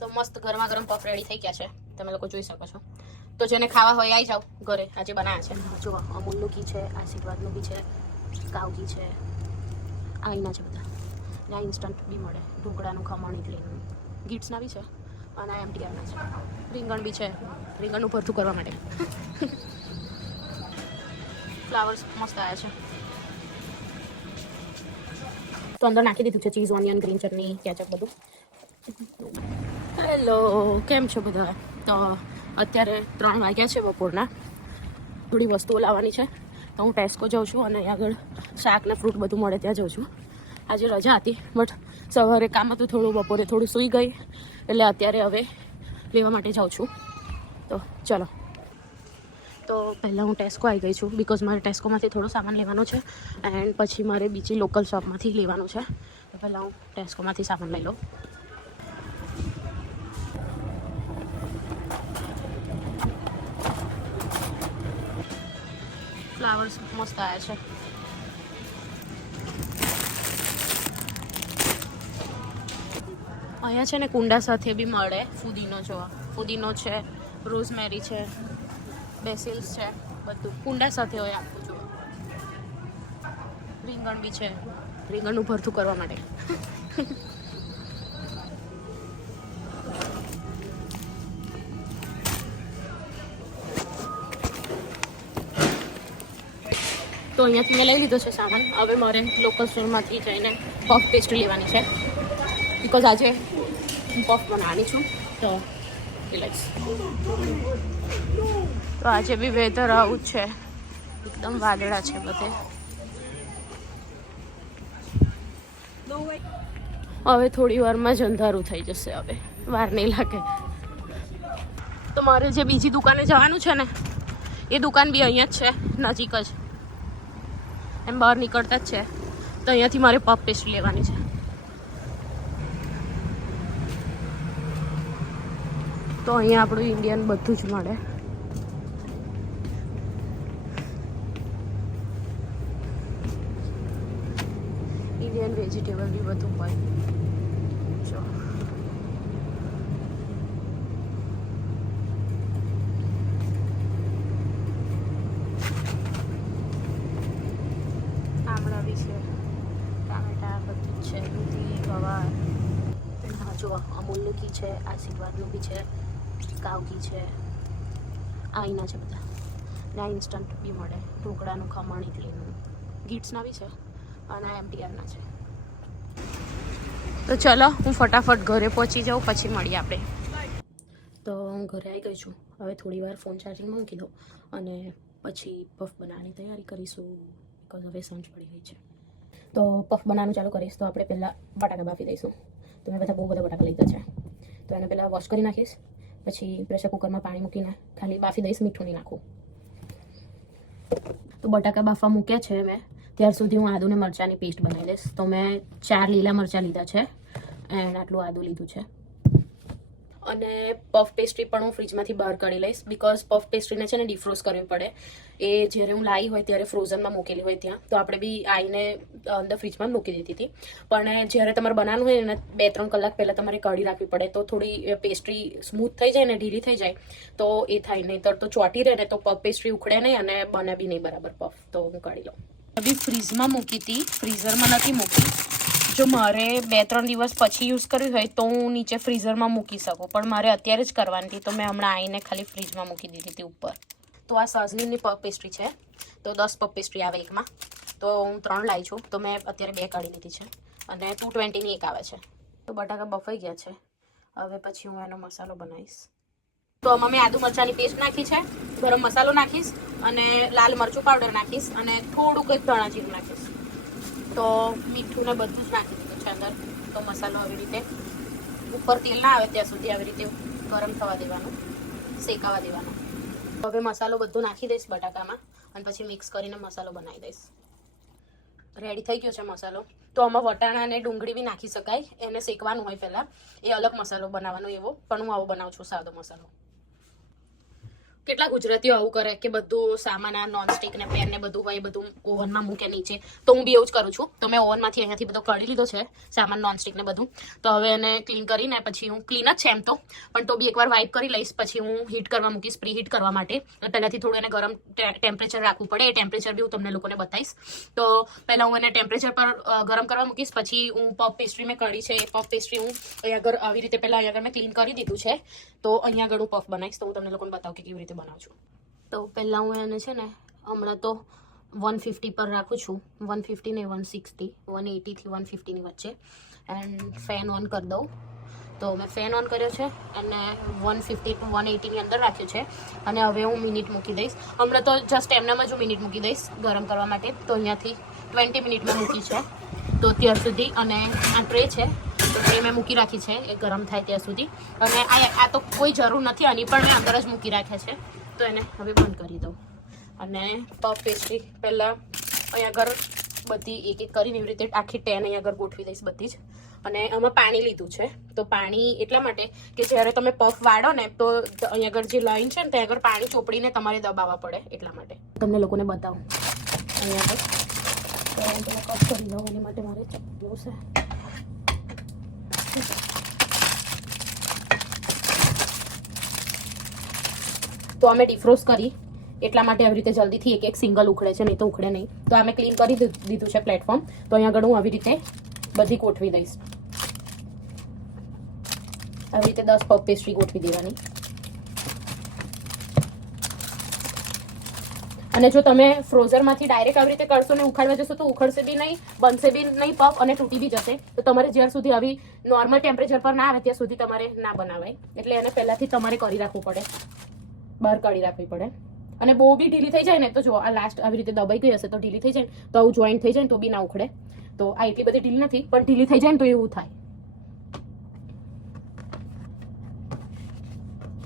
તો મસ્ત ગરમા ગરમ પફ રેડી થઈ ગયા છે, તમે લોકો જોઈ શકો છો. તો જેને ખાવા હોય આવી જાઓ ઘરે, આજે બનાવ્યા છે. જો અમૂલનું ઘી છે, આશીર્વાદનું ઘી છે, કાવ ઘી છે, આઈના છે બધા. ત્યાં ઇન્સ્ટન્ટ બી મળે, ઢોકળાનું ખમણ ઇડલીનું, ગીટ્સના બી છે અને એમટીઆરના છે. રીંગણ બી છે, રીંગણનું ભરતું કરવા માટે. ફ્લાવર્સ મસ્ત આવ્યા છે. તો અંદર નાખી દીધું છે ચીઝ, ઓનિયન, ગ્રીન ચટણી, કેચઅપ બધું. હેલો, કેમ છો બધા? તો અત્યારે 3 વાગ્યા છે બપોરના. થોડી વસ્તુઓ લાવવાની છે તો હું ટેસ્કો જાઉં છું અને આગળ શાક ને ફ્રૂટ બધું મળે ત્યાં જાઉં છું. આજે રજા હતી બટ સવારે કામ હતું થોડું, બપોરે થોડું સૂઈ ગઈ એટલે અત્યારે હવે લેવા માટે જાઉં છું. તો ચલો. તો પહેલાં હું ટેસ્કો આવી ગઈ છું બિકોઝ મારે ટેસ્કોમાંથી થોડો સામાન લેવાનો છે એન્ડ પછી મારે બીજી લોકલ શોપમાંથી લેવાનું છે. તો પહેલાં હું ટેસ્કોમાંથી સામાન લઈ લઉં. ફ્લાવર્સ મસ્ત આવ્યા છે. અહીંયા છે ને કુંડા સાથે બી મળે ફુદીનો. જોવા ફુદીનો છે, રોઝમેરી છે, બેસિલ્સ છે, બધું કુંડા સાથે હોય આખું. જો રીંગણ બી છે, રીંગણનું ભરતું કરવા માટે. તો અહીંયાથી મેં લઈ લીધો છે સામાન. હવે મારે લોકલ સ્ટોરમાંથી જઈને પફ પેસ્ટ્રી લેવાની છે બિકોઝ આજે હું પફ બનાવવાની છું. તો રિલેક્સ. તો આજે બી વેધર આવું જ છે, એકદમ વાદળા છે બધે. હવે થોડી વારમાં જ અંધારું થઈ જશે, હવે વાર નહીં લાગે. તો મારે જે બીજી દુકાને જવાનું છે ને એ દુકાન બી અહીંયા જ છે, નજીક જ. એમ બહાર નીકળતા જ છે. તો અહીંયાથી મારે પફ પેસ્ટ્રી લેવાની છે. તો અહીંયા આપણું ઇન્ડિયન બધું જ મળે. ઇન્ડિયન વેજીટેબલ બી બધું હોય. જો આમળા બી છે, ટામેટા બધું જ છે, દૂધી, ગવાર. હા જો અમૂલનું ઘી છે, આશીર્વાદનું બી છે, કાવ ઘી છે, આઈના છે બધા. ત્યાં ઇન્સ્ટન્ટ બી મળે, ઢોકળાનું ખમણ ઇડલીનું, ગીટ્સના બી છે અને એમટીઆરના છે. તો ચલો હું ફટાફટ ઘરે પહોંચી જાઉં, પછી મળીએ આપણે. તો હું ઘરે આવી ગઈ છું. હવે થોડી વાર ફોન ચાર્જિંગ મૂકી દઉં અને પછી પફ બનાવવાની તૈયારી કરીશું બિકોઝ હવે સાંજ પડી ગઈ છે. તો પફ બનાવવાનું ચાલુ કરીશ. તો આપણે પહેલાં બટાકા બાફી દઈશું. તો મેં બહુ બધા બટાકા લીધા છે તો એને પહેલાં વોશ કરી નાખીશ. પછી પ્રેશર કુકરમાં પાણી મૂકીને ખાલી બાફી દઈશ, મીઠું નહીં નાખું. તો બટાકા બાફવા મૂક્યા છે મેં, ત્યાર સુધી હું આદુને મરચાંની પેસ્ટ બનાવી દઈશ. તો મેં 4 લીલા મરચાં લીધા છે એન્ડ આટલું આદું લીધું છે. અને પફ પેસ્ટ્રી પણ હું ફ્રીજમાંથી બહાર કાઢી લઈશ બિકોઝ પફ પેસ્ટ્રીને છે ને ડિફ્રોઝ કરવી પડે. એ જ્યારે હું લાવી હોય ત્યારે ફ્રોઝનમાં મૂકેલી હોય ત્યાં, તો આપણે બી આવીને અંદર ફ્રીજમાં મૂકી દીધી હતી. પણ જ્યારે તમારે બનાવવાનું હોય ને 2-3 કલાક પહેલાં તમારે કાઢી રાખવી પડે તો થોડી પેસ્ટ્રી સ્મૂથ થઈ જાય ને ઢીલી થઈ જાય તો એ થાય. નહીં તો ચોટી રહે ને તો પફ પેસ્ટ્રી ઉખડે નહીં અને બને બી નહીં બરાબર પફ. તો હું કાઢી લઉં. બી ફ્રીઝમાં મૂકી હતી, ફ્રીઝરમાં નથી મૂકી. જો મારે 2-3 દિવસ પછી યુઝ કરવી હોય તો હું નીચે ફ્રીઝરમાં મૂકી શકું, પણ મારે અત્યારે જ કરવાની હતી તો મેં હમણાં આવીને ખાલી ફ્રીજમાં મૂકી દીધી હતી ઉપર. તો આ સાઝલીનની પફ પેસ્ટ્રી છે. તો 10 પફ પેસ્ટ્રી આવે એકમાં. તો હું 3 લાવી છું તો મેં અત્યારે 2 કાઢી લીધી છે અને 220ની એક આવે છે. તો બટાકા બફાઈ ગયા છે. હવે પછી હું એનો મસાલો બનાવીશ. તો આમાં મેં આદુ મરચાંની પેસ્ટ નાખી છે, ગરમ મસાલો નાખીશ અને લાલ મરચું પાવડર નાખીશ અને થોડુંક જ ધાણા જીરું નાખીશ. તો મીઠું ને બધું જ નાખી દીધું છે અંદર. તો મસાલો આવી રીતે ઉપર તેલ ના આવે ત્યાં સુધી આવી રીતે ગરમ થવા દેવાનું, શેકાવા દેવાનું. હવે મસાલો બધો નાખી દઈશ બટાકામાં અને પછી મિક્સ કરીને મસાલો બનાવી દઈશ. રેડી થઈ ગયો છે મસાલો. તો આમાં વટાણા અને ડુંગળી બી નાખી શકાય, એને શેકવાનું હોય પહેલાં, એ અલગ મસાલો બનાવવાનો એવો. પણ હું આવો બનાવું છું સાદો મસાલો. કેટલા ગુજરાતીઓ આવું કરે કે બધું સામાન નોનસ્ટિક ને પેન ને બધું હોય બધું ઓવનમાં મૂકે નીચે. તો હું બી એવું જ કરું છું. તો મેં ઓવનમાંથી અહીંયાથી બધો કાઢી લીધો છે સામાન નોનસ્ટિક ને બધું. તો હવે એને ક્લીન કરીને પછી હું ક્લીન જ છે એમ તો, પણ તો બી એકવાર વાઇપ કરી લઈશ. પછી હું હીટ કરવા મૂકીશ, પ્રી હીટ કરવા માટે. પહેલાંથી થોડું એને ગરમ ટેમ્પરેચર રાખવું પડે. એ ટેમ્પરેચર બી હું તમને લોકોને બતાવીશ. તો પહેલાં હું એને ટેમ્પરેચર પર ગરમ કરવા મૂકીશ. પછી હું પફ પેસ્ટ્રી મેં કરી છે એ પફ પેસ્ટ્રી હું અહીંયા આગળ આવી રીતે પહેલાં અહીંયા આગળ મેં ક્લીન કરી દીધું છે. તો અહીંયા આગળ હું પફ બનાવીશ. તો હું તમને લોકોને બતાવું કે કેવી રીતે બનાવું છું. તો પહેલાં હું એને છે ને હમણાં તો 150 પર રાખું છું. 150 ને 160, 180 થી 150ની વચ્ચે. એન્ડ ફેન ઓન કરી દઉં. તો મેં ફેન ઓન કર્યો છે અને 150 to 180ની અંદર રાખ્યું છે. અને હવે હું મિનિટ મૂકી દઈશ. હમણાં તો જસ્ટ એમનામાં જ હું મિનિટ મૂકી દઈશ ગરમ કરવા માટે. તો અહીંયાથી 20 મિનિટમાં મૂકી છે તો અત્યાર સુધી. અને આ ટ્રે છે તો ટ્રે મેં મૂકી રાખી છે એ ગરમ થાય ત્યાં સુધી. અને આ તો કોઈ જરૂર નથી આની, પણ મેં અંદર જ મૂકી રાખ્યા છે. તો એને હવે બંધ કરી દઉં. અને પફ પેસ્ટ્રી પહેલાં અહીંયા આગળ બધી એક એક કરીને એવી રીતે આખી 10 અહીંયા આગળ ગોઠવી દઈશ બધી જ. અને આમાં પાણી લીધું છે. તો પાણી એટલા માટે કે જ્યારે તમે પફ વાળો ને તો અહીંયા આગળ જે લાઈન છે ને ત્યાં આગળ પાણી ચોપડીને તમારે દબાવવા પડે એટલા માટે. તમને લોકોને બતાવું અહીંયા આગળ. તો હું તેને કટ કરી દઉં. એની માટે મારે ચપ્પુ છે. તો અમે ડિફ્રોસ્ટ કરી એટલા માટે આવી રીતે જલ્દીથી એક સિંગલ ઉખડે છે, નહીં તો ઉખડે નહીં. તો અમે ક્લીન કરી દીધું છે પ્લેટફોર્મ. તો અહીંયા આગળ હું આવી રીતે બધી ગોઠવી દઈશ. આવી રીતે 10 પફ પેસ્ટ્રી ગોઠવી દેવાની. અને જો તમે ફ્રોઝરમાંથી ડાયરેક્ટ આવી રીતે કરશો ને ઉખાડવા જશો તો ઉખડશે બી નહીં, બનશે બી નહીં પફ અને તૂટી બી જશે. તો તમારે જ્યાર સુધી આવી નોર્મલ ટેમ્પરેચર પર ના આવે ત્યાં સુધી તમારે ના બનાવાય. એટલે એને પહેલાંથી તમારે કરી રાખવું પડે, બહાર કાઢી રાખવી પડે. અને બહુ બી ઢીલી થઈ જાય ને તો જો આ લાસ્ટ આવી રીતે દબાઈ ગઈ હશે તો ઢીલી થઈ જાય તો આવું જોઈન્ટ થઈ જાય ને તો બી ના ઉખડે. તો આ એટલી બધી ઢીલી નથી, પણ ઢીલી થઈ જાય ને તો એવું થાય.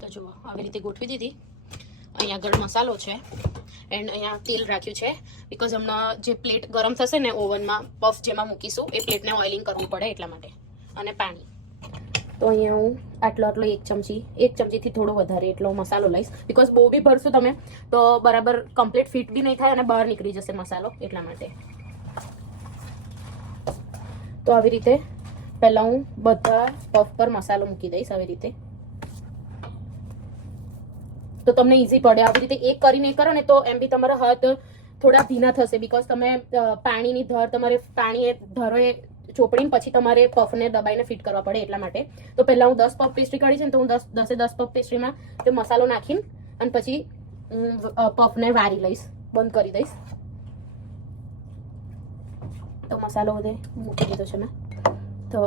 તો જુઓ આવી રીતે ગોઠવી દીધી. અહીંયા આગળ મસાલો છે એન્ડ અહીંયા તેલ રાખ્યું છે. બિકોઝ હમણાં જે પ્લેટ ગરમ થશે ને ઓવનમાં પફ જેમાં મૂકીશું એ પ્લેટને ઓઇલિંગ કરવું પડે એટલા માટે. અને પાણી તો અહીંયા હું આટલો એક ચમચીથી થોડો વધારે એટલો મસાલો લઈશ. બિકોઝ બહુ બી ભરશો તમે તો બરાબર કમ્પ્લીટ ફિટ બી નહીં થાય અને બહાર નીકળી જશે મસાલો એટલા માટે. તો આવી રીતે પહેલાં હું બધા પફ પર મસાલો મૂકી દઈશ આવી રીતે. તો તમને ઇઝી પડે. આવી રીતે એક કરીને કરો ને તો એમ બી તમારા હાથ થોડા ભીના થશે. બિકોઝ તમે પાણીની ધાર તમારે પાણી ધારોએ ચોપડીને પછી તમારે પફને દબાઈને ફિટ કરવા પડે એટલા માટે. તો પહેલાં હું 10 પફ પેસ્ટ્રી કાઢી છે ને તો હું 10 પફ પેસ્ટ્રીમાં તે મસાલો નાખીને અને પછી પફને વારી લઈશ, બંધ કરી દઈશ. તો મસાલો બધે મૂકી દીધો છે મેં. તો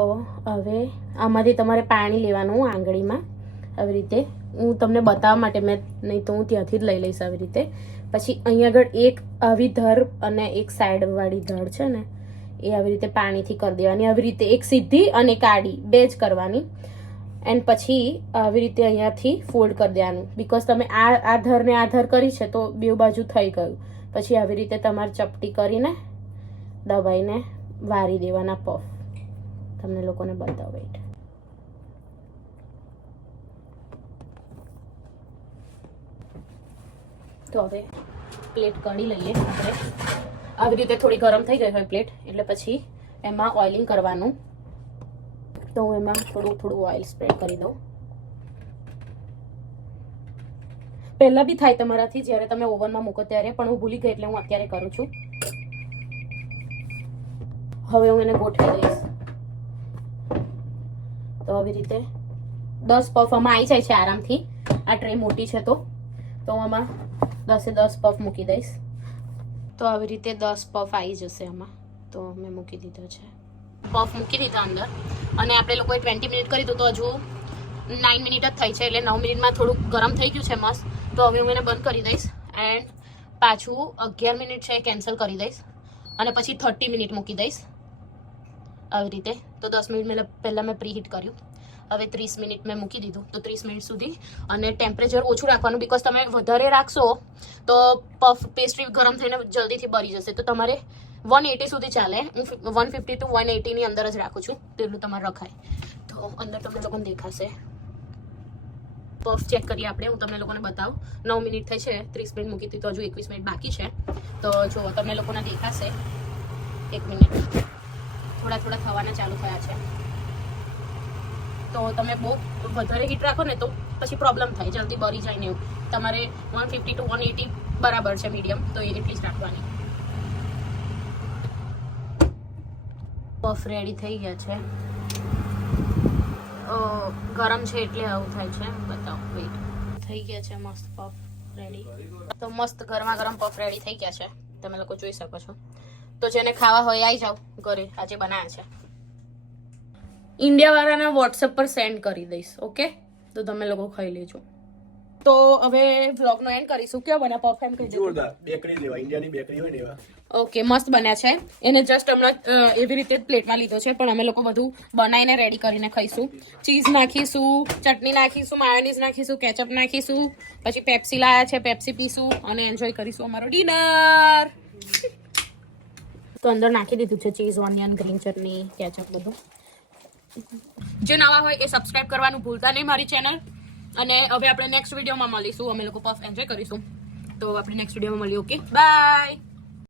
હવે આમાંથી તમારે પાણી લેવાનું આંગળીમાં આવી રીતે. હું તમને બતાવવા માટે મેં નહીં તો હું ત્યાંથી જ લઈ લઈશ આવી રીતે. પછી અહીં આગળ એક આવી ધર અને એક સાઈડવાળી ધર છે ને એ આવી રીતે પાણીથી કરી દેવાની. આવી રીતે એક સીધી અને એક આડી બે જ કરવાની. એન્ડ પછી આવી રીતે અહીંયાથી ફોલ્ડ કરી દેવાનું. બિકોઝ તમે આ ધરને આ ધર કરી છે તો બે બાજુ થઈ ગયું. પછી આવી રીતે તમારે ચપટી કરીને દબાઈને વારી દેવાના પફ. તમને લોકોને બતાવો વેઇટ. તો હવે પ્લેટ કાઢી લઈએ આપણે. આવી રીતે થોડી ગરમ થઈ ગઈ હોય પ્લેટ એટલે પછી એમાં ઓઇલિંગ કરવાનું. તો હું એમાં થોડું ઓઇલ સ્પ્રેડ કરી દઉં. પહેલાં બી થાય તમારાથી જ્યારે તમે ઓવનમાં મૂકો ત્યારે, પણ હું ભૂલી ગઈ એટલે હું અત્યારે કરું છું. હવે હું એને ગોઠવી દઈશ. તો આવી રીતે 10 પફ આમાં આવી જાય છે આરામથી. આ ટ્રે મોટી છે તો હું આમાં 10 પફ મૂકી દઈશ. તો આવી રીતે 10 પફ આવી જશે આમાં. તો મેં મૂકી દીધો છે પફ, મૂકી દીધા અંદર. અને આપણે લોકોએ 20 મિનિટ કરી તો હજુ 9 મિનિટ જ થઈ છે. એટલે 9 મિનિટમાં થોડુંક ગરમ થઈ ગયું છે મસ્ત. તો હવે હું એને બંધ કરી દઈશ. એન્ડ પાછું 11 મિનિટ છે એ કેન્સલ કરી દઈશ. અને પછી 30 મિનિટ મૂકી દઈશ આવી રીતે. તો 10 મિનિટ પહેલાં મેં પ્રી હીટ કર્યું. હવે 30 મિનિટ મેં મૂકી દીધું. તો 30 મિનિટ સુધી. અને ટેમ્પરેચર ઓછું રાખવાનું. બિકોઝ તમે વધારે રાખશો તો પફ પેસ્ટ્રી ગરમ થઈને જલ્દીથી બળી જશે. તો તમારે 180 સુધી ચાલે. હું 150 to 180ની અંદર જ રાખું છું. તેટલું તમારે રખાય. તો અંદર તમને લોકોને દેખાશે પફ ચેક કરીએ આપણે. હું તમને લોકોને બતાવું. 9 મિનિટ થઈ છે, 30 મિનિટ મૂકી હતી તો હજુ 21 મિનિટ બાકી છે. તો જો તમને લોકોને દેખાશે 1 મિનિટ થોડા થોડા થવાના ચાલુ થયા છે. તો તમે બહુ વધારે હીટ રાખો ને તો પછી પ્રોબ્લેમ થાય, જલ્દી બળી જાય ને એવું. તમારે 150 to 180 બરાબર છે મીડિયમ, તો એટલી જ રાખવાની. પફ રેડી થઈ ગયા છે. ગરમ છે એટલે આવું થાય છે. બતાવો, વેઇટ. થઈ ગયા છે મસ્ત પફ રેડી. તો મસ્ત ગરમા ગરમ પફ રેડી થઈ ગયા છે, તમે લોકો જોઈ શકો છો. તો જેને ખાવા હોય આવી જાઓ ઘરે, આજે બનાવ્યા છે. ઇન્ડિયા વાળાના વોટ્સએપ પર સેન્ડ કરી દઈશ, ઓકે? તો તમે લોકો ખાઈ લેજો. તો હવે વ્લોગનો એન્ડ કરીશું. કેવો બન્યા પફ? એમ કહી જોરદાર. બેકરી લેવા, ઇન્ડિયાની બેકરી હોય ને એવા. ઓકે, મસ્ત બન્યા છે. એને જસ્ટ હમણાં એવી રીતે જ પ્લેટમાં લીધો છે, પણ અમે લોકો બધું બનાવીને રેડી કરીને ખાઈશું. ચીઝ નાખીશું, ચટણી નાખીશું, માયોનીઝ નાખીશું, કેચઅપ નાખીશું, પછી પેપ્સી લાયા છે, પેપ્સી પીશું અને એન્જોય કરીશું અમારો ડિનર. તો અંદર નાખી દીધું છે ચીઝ, ઓનિયન, ગ્રીન ચટણી, કેચઅપ બધું. જે નવા હોય એ સબસ્ક્રાઇબ કરવાનું ભૂલતા નહીં મારી ચેનલ. અને હવે આપણે નેક્સ્ટ વિડીયોમાં મળીશું. અમે લોકો પફ એન્જોય કરીશું. તો આપણે નેક્સ્ટ વિડીયોમાં મળીએ. Okay, by.